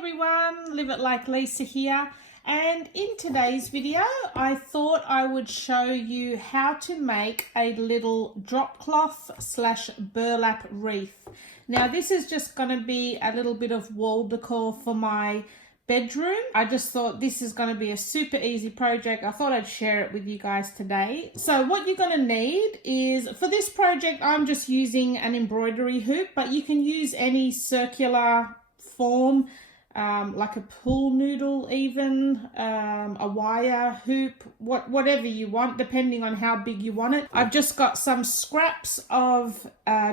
everyone, Live It Like Lisa here, and in today's video I thought I would show you how to make a little drop cloth slash burlap wreath. Now this is just going to be a little bit of wall decor for my bedroom. I just thought this is going to be a super easy project. I thought I'd share it with you guys today. So what you're going to need is, for this project I'm just using an embroidery hoop, but you can use any circular form, like a pool noodle even, a wire hoop, whatever you want depending on how big you want it. I've just got some scraps of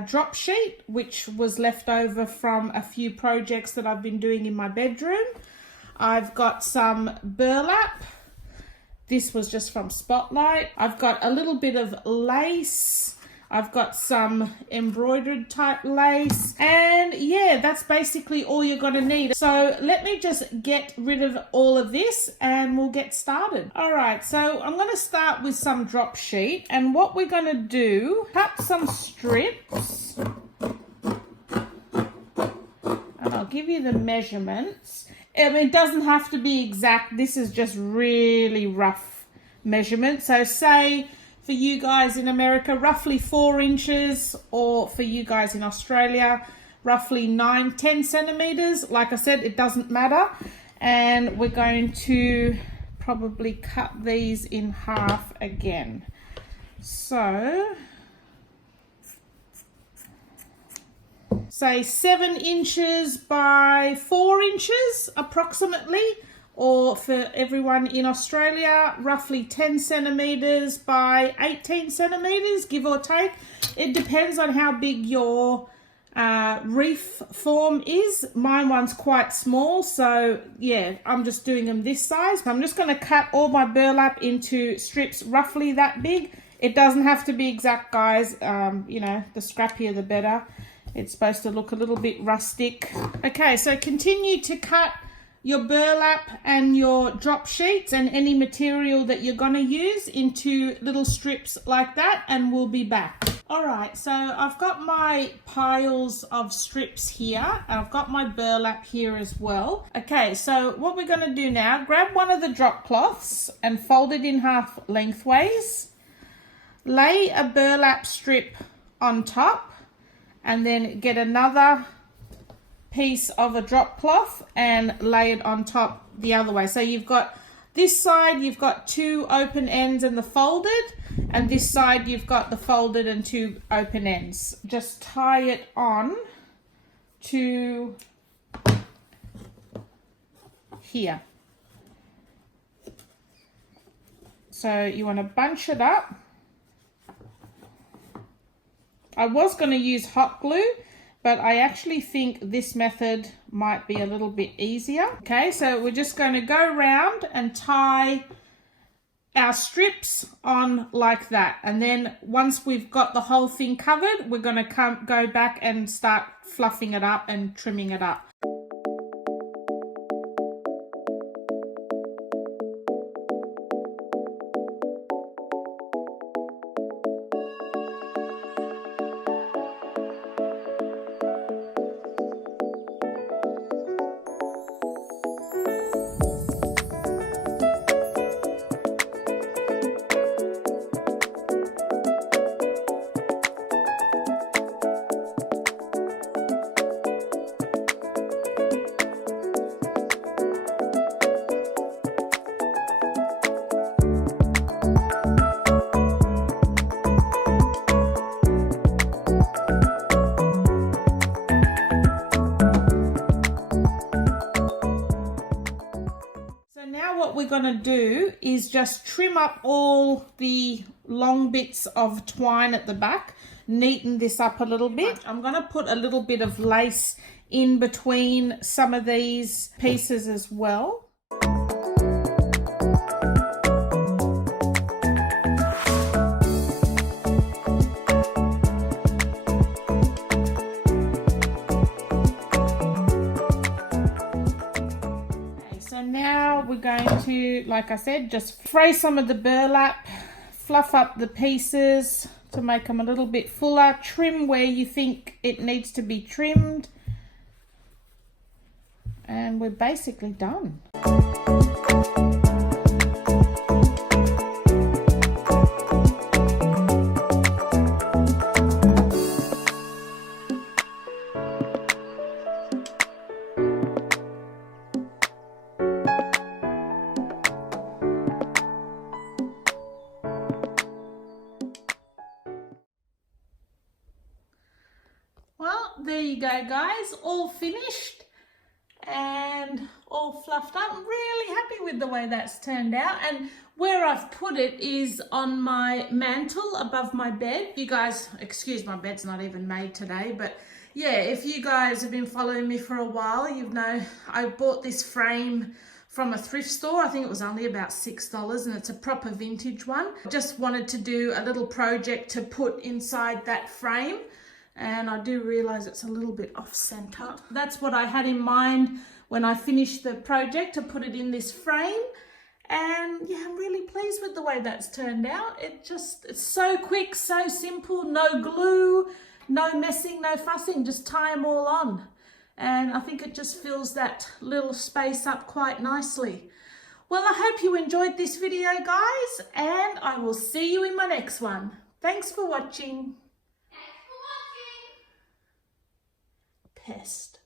drop sheet which was left over from a few projects that I've been doing in my bedroom. I've got some burlap. This was just from Spotlight. I've got a little bit of lace. I've got some embroidered type lace, and yeah, that's basically all you're going to need. So let me just get rid of all of this and we'll get started. All right, so I'm going to start with some drop sheet, and what we're going to do, cut some strips, and I'll give you the measurements. I mean, it doesn't have to be exact. This is just really rough measurement. So say for you guys in America, roughly 4 inches, or for you guys in Australia, roughly 9-10 centimeters. Like I said, it doesn't matter. And we're going to probably cut these in half again. So say 7 inches by 4 inches approximately, or for everyone in Australia, roughly 10 centimeters by 18 centimeters, give or take. It depends on how big your wreath form is. My one's quite small, so yeah, I'm just doing them this size. I'm just going to cut all my burlap into strips roughly that big. It doesn't have to be exact, guys. You know, the scrappier the better. It's supposed to look a little bit rustic. Okay, so continue to cut your burlap and your drop sheets and any material that you're going to use into little strips like that, and we'll be back. All right, so I've got my piles of strips here, and I've got my burlap here as well. Okay, so what we're going to do now, grab one of the drop cloths and fold it in half lengthways, lay a burlap strip on top, and then get another piece of a drop cloth and lay it on top the other way. So you've got this side, you've got 2 open ends and the folded, and this side you've got the folded and 2 open ends. Just tie it on to here. So you want to bunch it up. I was going to use hot glue, but I actually think this method might be a little bit easier. Okay, so we're just going to go around and tie our strips on like that. And then once we've got the whole thing covered, we're going to go back and start fluffing it up and trimming it up. What we're going to do is just trim up all the long bits of twine at the back, neaten this up a little bit. I'm going to put a little bit of lace in between some of these pieces as well. Now we're going to, like I said, just fray some of the burlap, fluff up the pieces to make them a little bit fuller, trim where you think it needs to be trimmed, and we're basically done. Well, there you go, guys, all finished and all fluffed up. I'm really happy with the way that's turned out, and where I've put it is on my mantle above my bed. You guys, excuse my bed's not even made today, but yeah, if you guys have been following me for a while, you know I bought this frame from a thrift store. I think it was only about $6, and it's a proper vintage one. Just wanted to do a little project to put inside that frame. And I do realize it's a little bit off center. That's what I had in mind when I finished the project, to put it in this frame. And yeah, I'm really pleased with the way that's turned out. It's so quick, so simple, no glue, no messing, no fussing, just tie them all on. And I think it just fills that little space up quite nicely. Well, I hope you enjoyed this video, guys, and I will see you in my next one. Thanks for watching. Pest.